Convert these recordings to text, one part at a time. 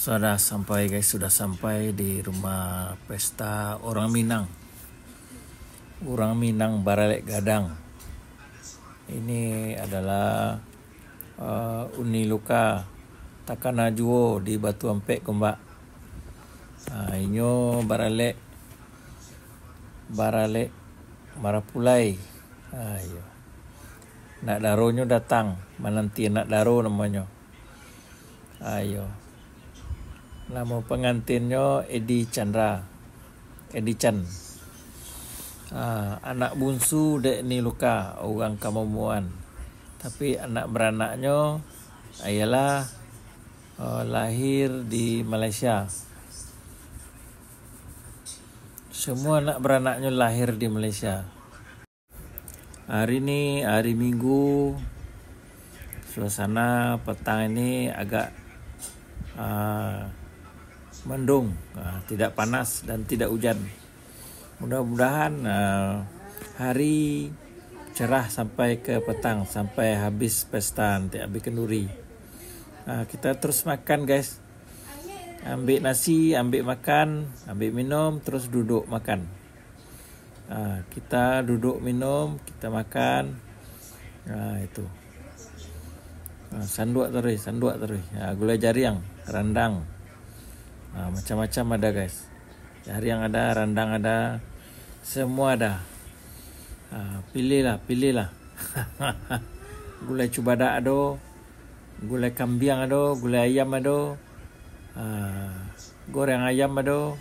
Sudah sampai guys, sudah sampai di rumah pesta orang Minang. Orang Minang Baralek Gadang. Ini adalah Uni Luka Takana Juo di Batu Ampek Gombak. Inyo Baralek Marapulai. Ayo. Nak daronyo datang, menanti nak daro namanya. Ayo. Nama pengantinnya Edi Chandra. Edi Chan. Anak bungsu dek ni Luka, orang Kamumuan. Tapi anak beranaknya ialah lahir di Malaysia. Semua anak beranaknya lahir di Malaysia. Hari ini hari Minggu, suasana petang ini agak mendung, tidak panas dan tidak hujan. Mudah-mudahan hari cerah sampai ke petang, sampai habis pesta, nanti habis kenduri. Kita terus makan guys. Ambil nasi, ambil makan, ambil minum, terus duduk makan. Kita duduk minum, kita makan. Itu. Sanduk terus. Gulai jaring, rendang. Macam-macam ada guys. Jaring ada, rendang ada, semua ada. Pilihlah. Gulai cubada ada, gulai kambing ada, gulai ayam ada, goreng ayam ada.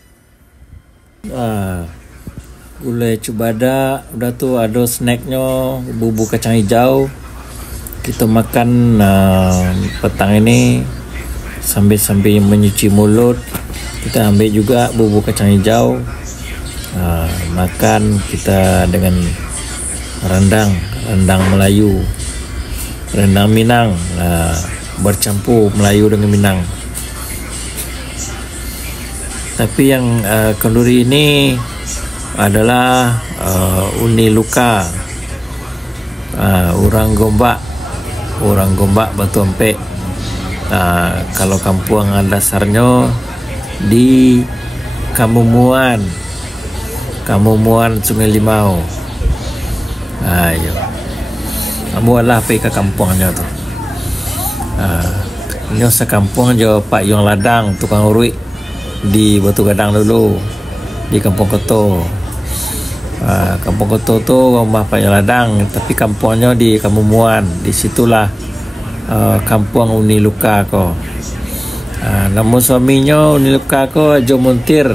Gulai cubada, udah tuh ada snacknya, bubur kacang hijau. Kita makan petang ini sambil menyuci mulut. Kita ambil juga bubur kacang hijau. Makan kita dengan rendang Melayu, rendang Minang, bercampur Melayu dengan Minang. Tapi yang kenduri ini adalah Uni Luka, orang Gombak Batu Ampek. Kalau kampung dasarnya di Kamumuan Sungai Limau. Ayo, kamu lah pergi ke kampungnya tu. Ini sekampung je Pak Yong Ladang, tukang urut di Batu Gadang dulu, di Kampung Koto. Kampung Koto tu rumah Pak Yong Ladang, tapi kampungnya di Kamumuan. Di situlah kampung Uni Luka ko. Nama suaminya Uni Luka ko Haji Muntir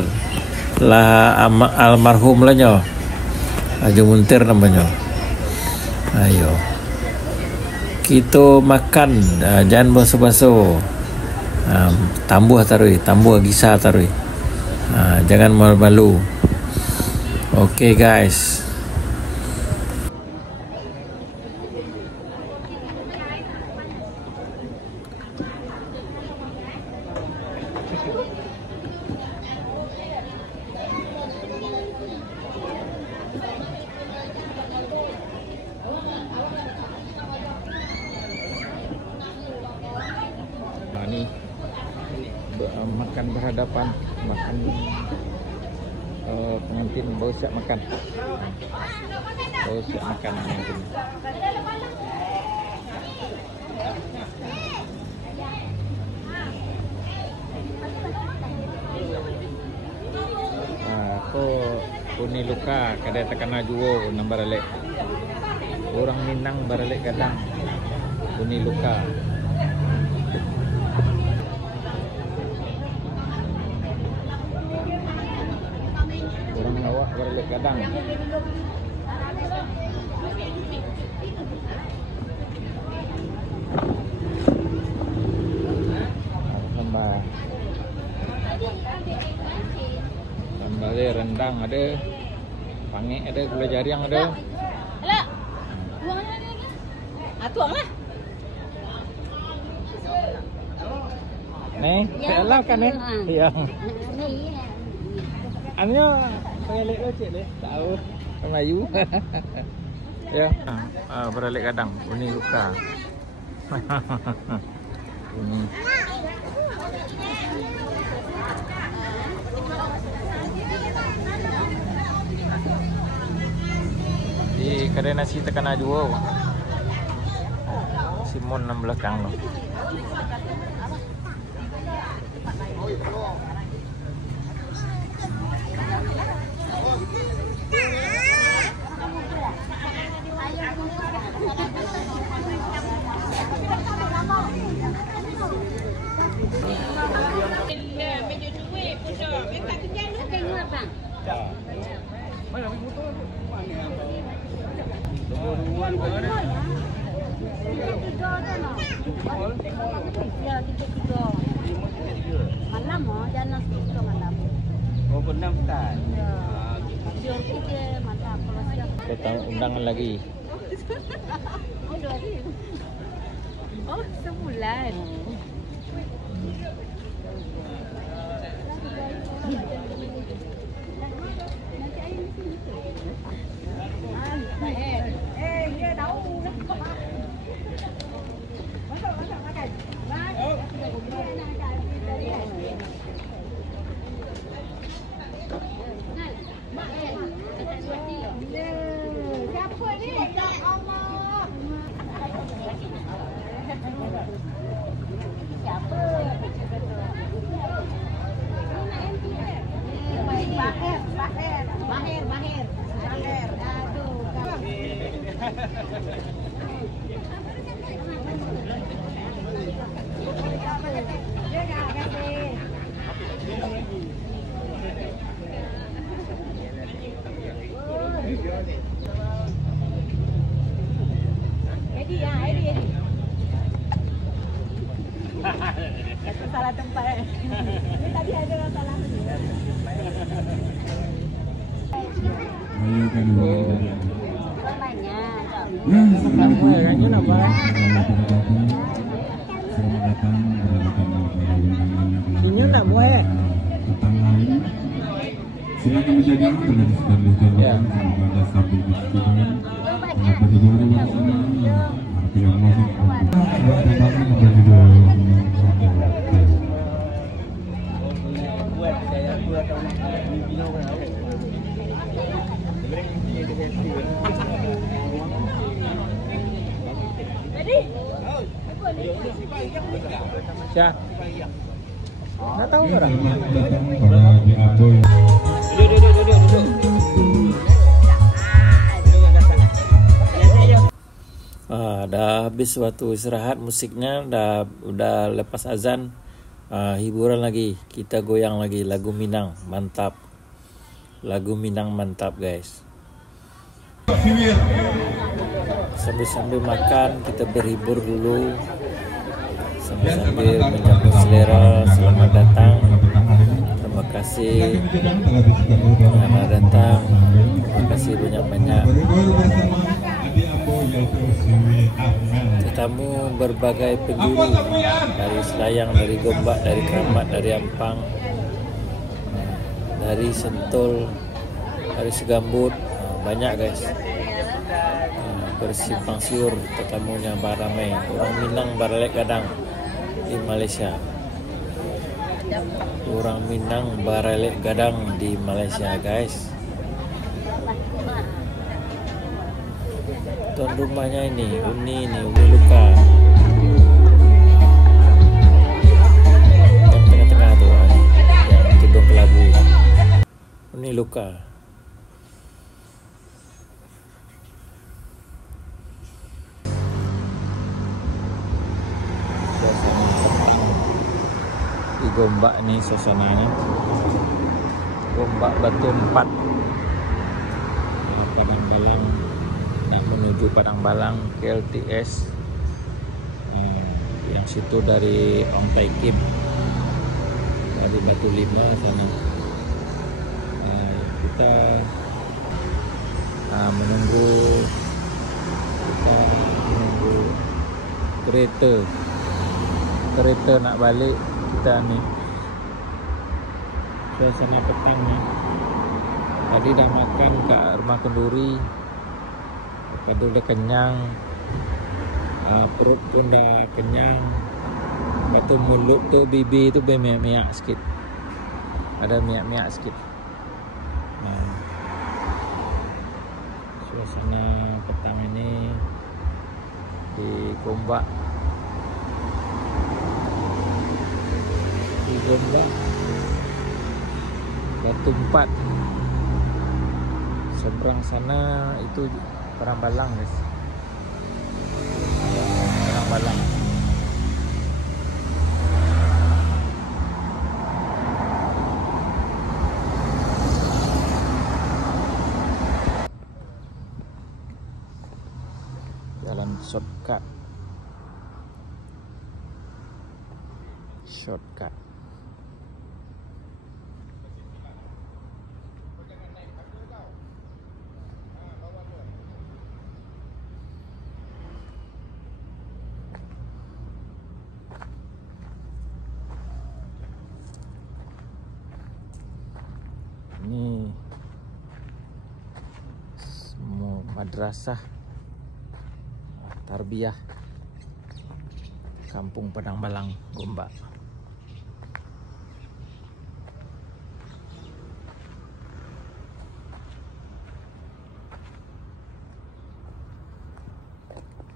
lah, almarhum lah nyo. Haji Muntir namanya. Ayo, kita makan, jangan basuh-basuh. Tambuh gisa tarui. Jangan malu-malu. Okay guys. Ini makan berhadapan, makan pengantin baru siap makan. Pengantin. Aku Uni Luka kadai Takana Juo nang Baralek. Orang Minang Baralek Gadang. Uni Luka. Orang Lawak Baralek Gadang. Sambal ada, rendang ada, pangek ada, gulai jaring ada. Alah. Tuangnya lagi. Tuanglah. Nih, saya kan nih. Iya. Anyo Baralek lo cik deh, tahu Melayu. Ya, Baralek Gadang, Uni Luka. Ini Kedai nasi tekan aja Simon 6 belakang loh. Ya, 3. Malam jangan 3 malam. Oh, benar start. Ya. Siang kita malam kalau siang. Kita undangan lagi. Oh, 2 hari. Oh, sebulan. Dia tahu. Siapa ni? Ya Allah. Siapa? Bahir. Aduh. Edi. Aku salah tempat. Ini tadi ada masalah. Ini enggak boleh. Silakan menjaga karena sedang dicontohkan sama ada sapi miskin. Kenapa di luar sana? Tapi yang masuk Siap. Nggak tahu orang. datang para di Aboy. Duduk. Dah habis waktu istirahat, musiknya udah lepas azan. Hiburan lagi, kita goyang lagi lagu Minang, mantap. Lagu Minang mantap guys. Sambil makan kita berhibur dulu, sambil menyambut selera. Selamat datang, terima kasih selamat datang, terima kasih banyak-banyak. Tetamu berbagai penjuru, dari Selayang, dari Gombak, dari Keramat, dari Ampang, dari Sentul, dari Segambut, banyak guys. Bersimpang siur tetamunya baramai. Orang Minang Baralek Gadang di Malaysia. Orang Minang Baralek Gadang di Malaysia guys. Tuan rumahnya ini Uni Luka. Yang tengah-tengah tuh, yang tudung kelabu. Uni Luka. Di Gombak nih suasananya. Gombak Batu 4. Padang Balang, menuju Padang Balang KLTS. Yang situ dari Ong Tai Kim, dari Batu 5 sana. Kita menunggu kereta nak balik kita nih. Suasana petang nih. Tadi dah makan kat rumah kenduri. Lepas dah kenyang, perut pun dah kenyang. Lepas tu mulut tu, bibir tu bermiak-miak sikit. Ada miak-miak sikit. Suasana petang ini di Gombak. Di Gombak Batu 4. Seberang sana itu Padang Balang, guys. Padang Balang. Jalan shortcut. Ini semua madrasah tarbiyah Kampung Padang Balang, Gombak.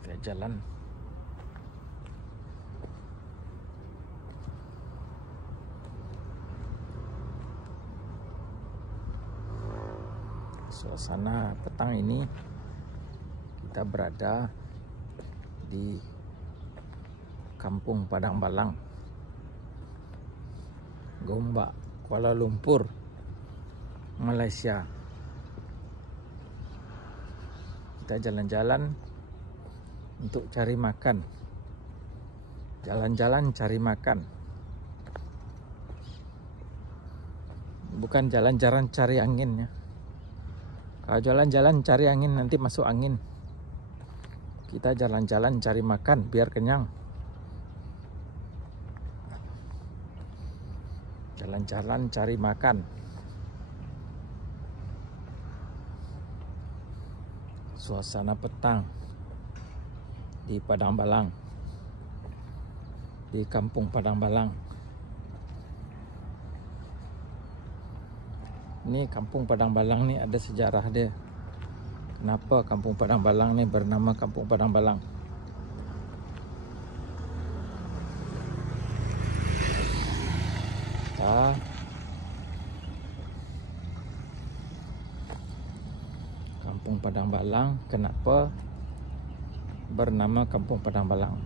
Kita jalan. Suasana petang ini kita berada di Kampung Padang Balang, Gombak, Kuala Lumpur, Malaysia. Kita jalan-jalan untuk cari makan. Jalan-jalan cari makan. Bukan jalan-jalan cari angin ya. Kalau jalan-jalan cari angin nanti masuk angin. Kita jalan-jalan cari makan biar kenyang. Jalan-jalan cari makan. Suasana petang di Padang Balang, di Kampung Padang Balang. Ini Kampung Padang Balang nih ada sejarah dia. Kenapa Kampung Padang Balang nih bernama Kampung Padang Balang? Kampung Padang Balang, kenapa bernama Kampung Padang Balang?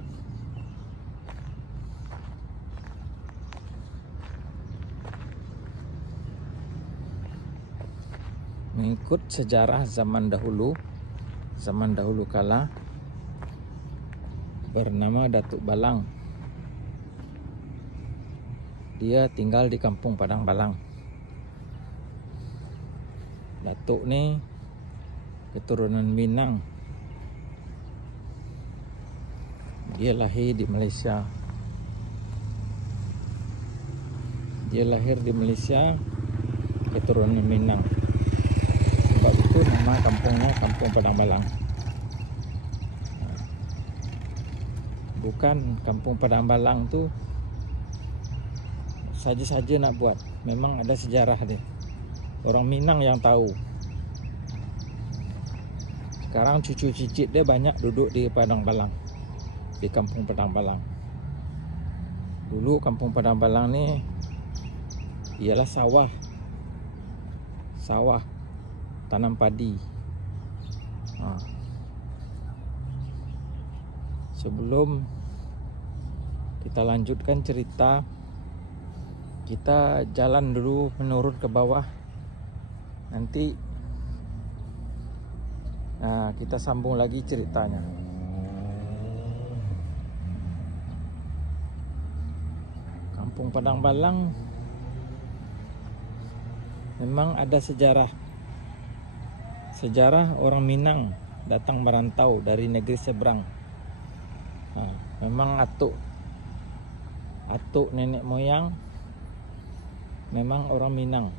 Mengikut sejarah zaman dahulu kala bernama Datuk Balang. Dia tinggal di Kampung Padang Balang. Datuk nih keturunan Minang. Dia lahir di Malaysia. Keturunan Minang. Sebab itu nama kampungnya Kampung Padang Balang. Bukan Kampung Padang Balang tu saja-saja nak buat. Memang ada sejarah dia. Orang Minang yang tahu. Sekarang cucu cicit dia banyak duduk di Padang Balang, di Kampung Padang Balang. Dulu Kampung Padang Balang ni ialah sawah, tanam padi. Sebelum kita lanjutkan cerita, kita jalan dulu menurun ke bawah. Nanti kita sambung lagi ceritanya. Kampung Padang Balang memang ada sejarah orang Minang datang merantau dari negeri seberang. Memang atuk nenek moyang memang orang Minang,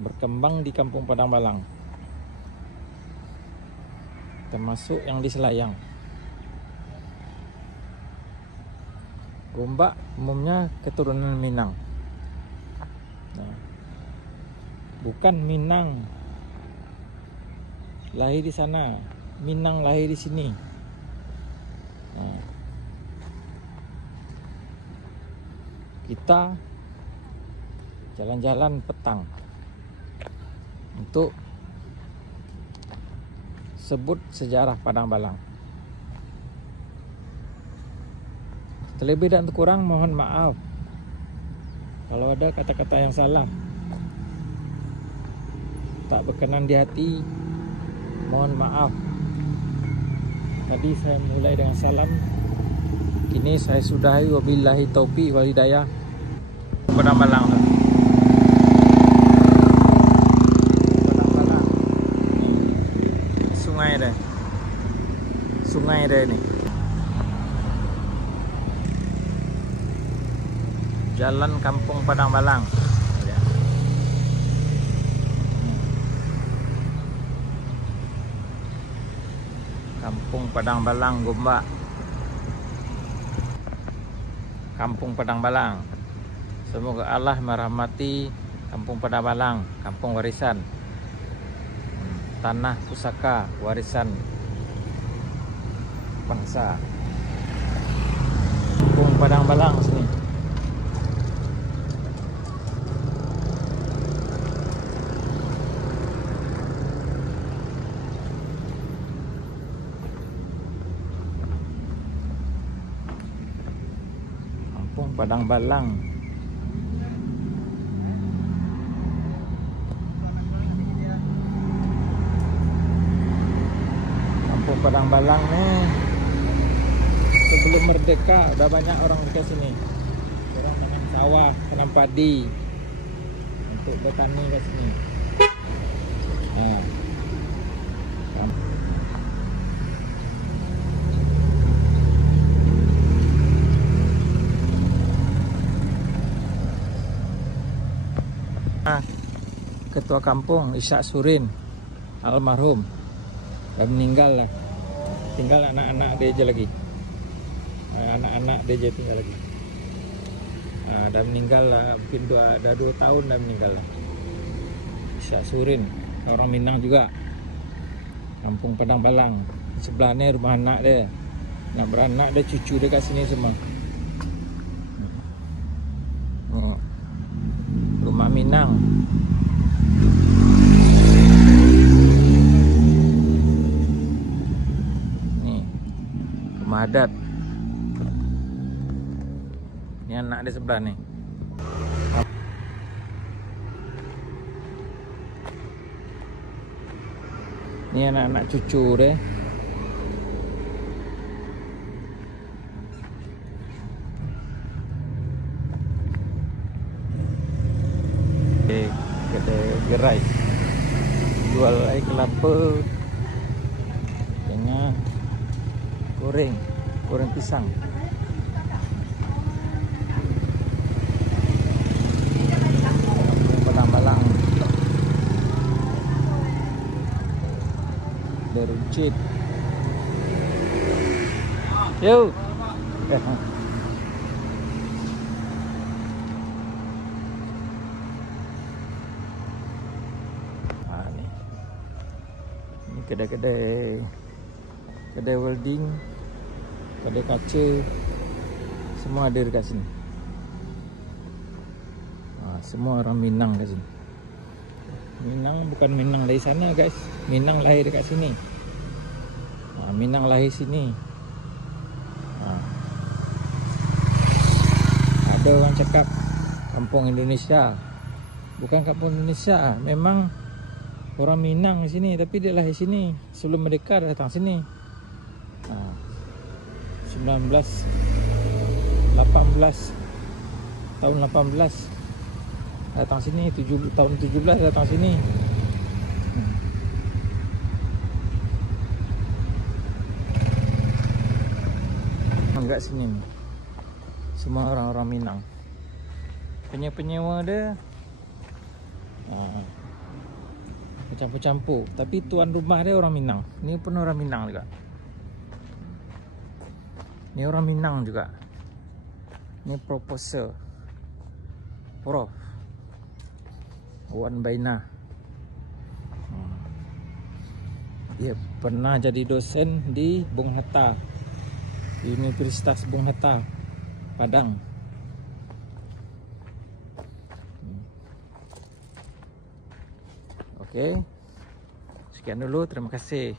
berkembang di Kampung Padang Balang, termasuk yang di Selayang. Gombak umumnya keturunan Minang. Bukan Minang lahir di sana, Minang lahir di sini. Kita jalan-jalan petang untuk sebut sejarah Padang Balang. Terlebih dan terkurang mohon maaf kalau ada kata-kata yang salah, tak berkenan di hati, mohon maaf. Tadi saya mulai dengan salam, kini saya sudahi. Wabillahi taufiq wal hidayah. Padang Balang, Padang Balang. Sungai deh, sungai deh ini. Jalan Kampung Padang Balang. Kampung Padang Balang, Gombak. Kampung Padang Balang. Semoga Allah merahmati Kampung Padang Balang, kampung warisan, tanah pusaka warisan bangsa. Kampung Padang Balang sini. Kampung Padang Balang. Kampung Padang Balang nih, sebelum merdeka udah banyak orang dekat sini. Orang tanam sawah, tanam padi untuk bertani ke sini. Ketua kampung Ishak Surin almarhum dah meninggal lah. Tinggal anak-anak dia aja lagi. Anak-anak dia aja tinggal lagi. Dah meninggal lah, mungkin dah 2 tahun dah meninggal. Ishak Surin, orang Minang juga. Kampung Padang Balang. Sebelahnya rumah anak dia. Nak beranak dia, cucu dia kat sini semua. Rumah Minang. Rumah adat. Ini anak dia sebelah nih. Ini anak-anak cucu deh. Kedai gerai jual air kelapa dengan goreng pisang. Padang Balang. Deruncit. Yo. Ini kedai welding, kedai kaca, semua ada dekat sini. Semua orang Minang kat sini. Minang bukan Minang dari sana guys, Minang lahir dekat sini. Minang lahir sini. Ada orang cakap kampung Indonesia. Bukan kampung Indonesia, memang orang Minang di sini, tapi dia lahir sini. Sebelum merdeka dah datang sini. tahun 18 datang sini, tahun 17 datang sini. Enggak sini nih. Semua orang-orang Minang. Penyewa dia campur-campur, tapi tuan rumah dia orang Minang. Ini pun orang Minang juga. Ini orang Minang juga. Ini proposal Prof Wan Baina. Dia pernah jadi dosen di Bung Hatta, Universitas Bung Hatta, Padang. Oke, sekian dulu. Terima kasih.